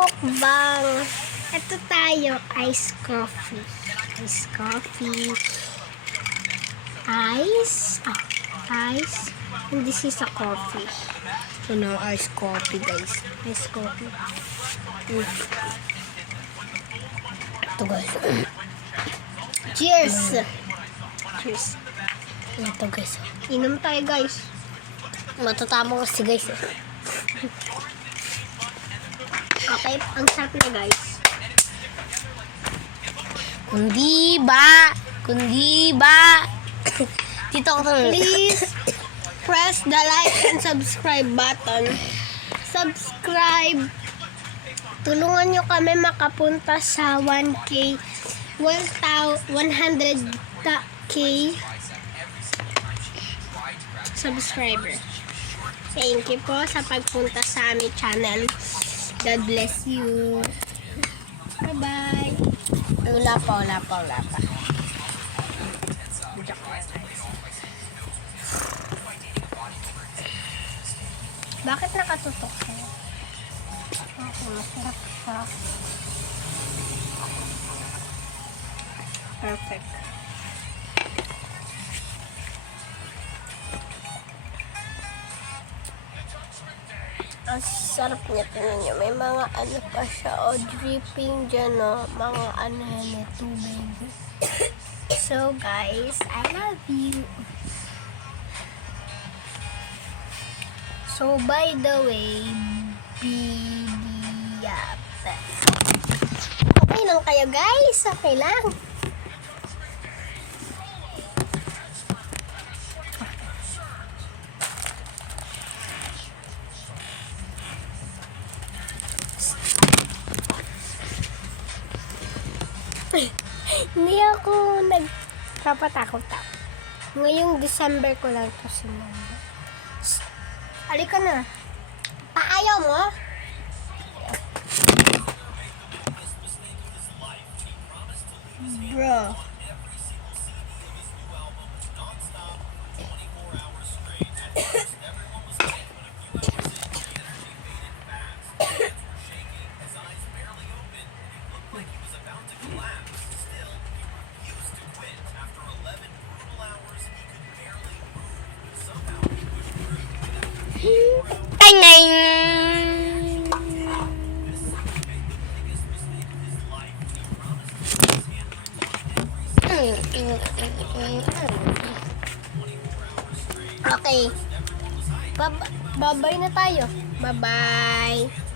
mukbang. Ito tayo, ice coffee. Ice coffee. Ice. And this is a coffee. So now, ice coffee, guys. Ice coffee. Ito, guys. Cheers! Cheers. Ito, guys. Inom tayo, guys. Matatamo kasi, guys. Okay, ang sarap na, guys. Kundi ba? Dito ko please press the like and subscribe button. Subscribe. Tulungan nyo kami makapunta sa 100K subscriber. Thank you po sa pagpunta sa aming channel. God bless you. Bye-bye. Wala pa. Bakit nakatutok siya? Masarap siya. Perfect. Ang sarap niya, tingnan niyo. May mga ano pa siya, dripping dyan, mga ano yan, tubig. So, guys, I love you. So, by the way, bidiyap. Okay lang kayo, guys. Okay lang. Hindi ako nagpapatakot. Ngayong December ko lang ito sinunod. Halika na. Paayaw mo? Bro. Okay. Bye-bye na tayo. Bye-bye.